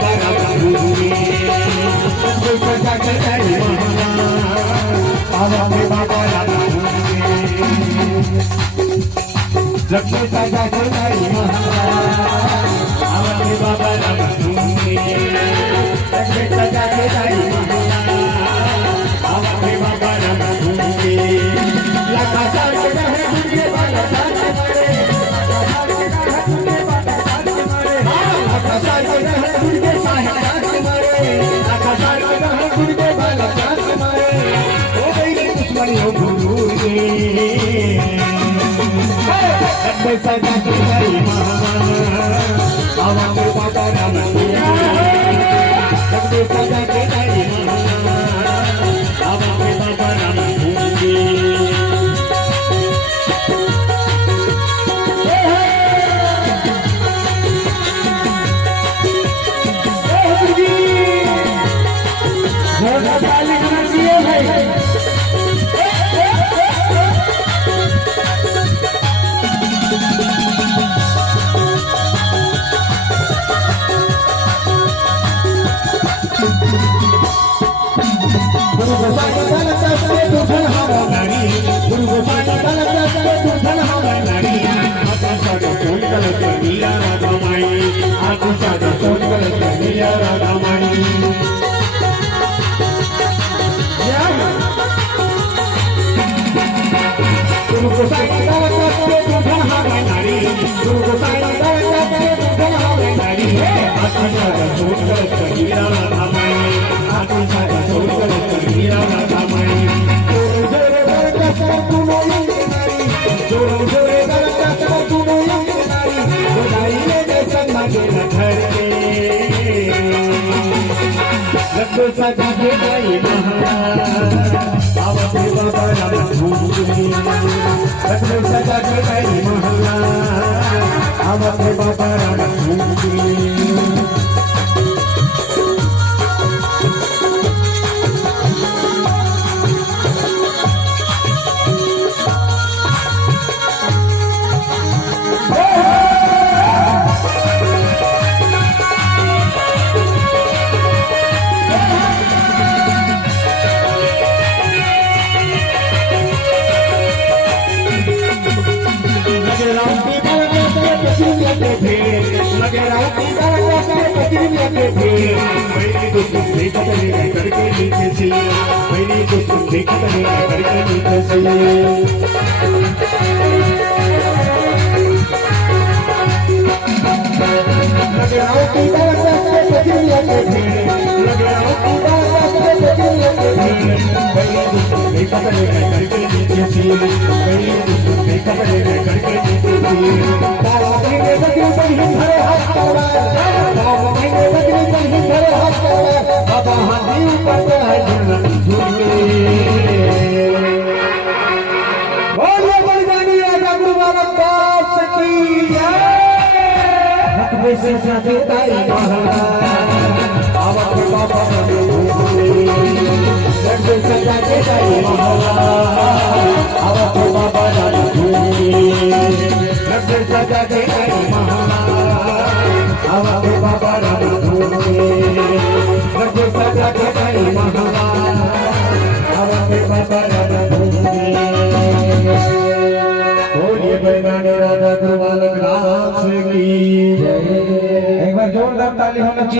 बाबा राम भूमि सजा के गई आवा में बाबा राम भूमि लक्ष्मी सजा के गई आवा में बाबा राम भूमि लक्ष्मी सजा के गई आवा में बाबा राम भूमि लखा साल के रहे दुनिया वाला साथ मारे लखा साल के रहे दुनिया साहिब साथ मारे लखा साल के रहे दुनिया वाला साथ मारे ओ गई दुश्मनी हो गुरु लक्ष्मी सजा के गई आवा में बाबा राम भूमि लक्ष्मी सजा के गई आवा में बाबा राम भूमि गुरु गोसाई दलता से दुधन हवा नारी गुरु गोसाई दलता से दुधन हवा नारी आका सादा सोन कल से मीरा राधा माई आका सादा सोन कल से मीरा राधा माई गुरु गोसाई दलता से दुधन हवा नारी गुरु गोसाई दलता से दुधन हवा नारी आका सादा सोन कल से मीरा राधा माई आका सादा सोन कल से मीरा राधा माई जोरे दलता से तुनो यंग नारी जोरे दलता से तुनो यंग नारी बधाई ले जैसा लगे न घर के लक्ष्मी सजा के गई आवा में बाबा राम भूमि लक्ष्मी सजा के गई आवा में बाबा राम भूमि लगे राम की दरगाह से पतिरिया के भेड़ मैंने दुश्मन देखा तले करके नीचे से मैंने दुश्मन देखा तले करके नीचे से लगे राम की दरगाह से पतिरिया के भेड़ लगे राम की दरगाह से पतिरिया के भेड़ मैंने दुश्मन देखा तले करके नीचे से मैंने दुश्मन देखा तले करके नीचे से बाबा महीने बदले बदले धरे हाथ तलवार बाबा महीने बदले बदले धरे हाथ तलवार बाबा हाथी ऊपर है झूले बोलो बलवानी राजा गुरु बाबा दास की जय हक में से जाते ताई महला बाबा के बाबा बने झूले लड्डू सजा के ताई महला बाबा के बाबा बने झूले लड्डू सजा के ताई महला आवा में बाबा राम भूमि लड्डू सजा के गई महला आवा में बाबा राम भूमि बोलिए बलवानी राजा गुरु बालक दास की जय। एक बार जोरदार ताली होना चाहिए।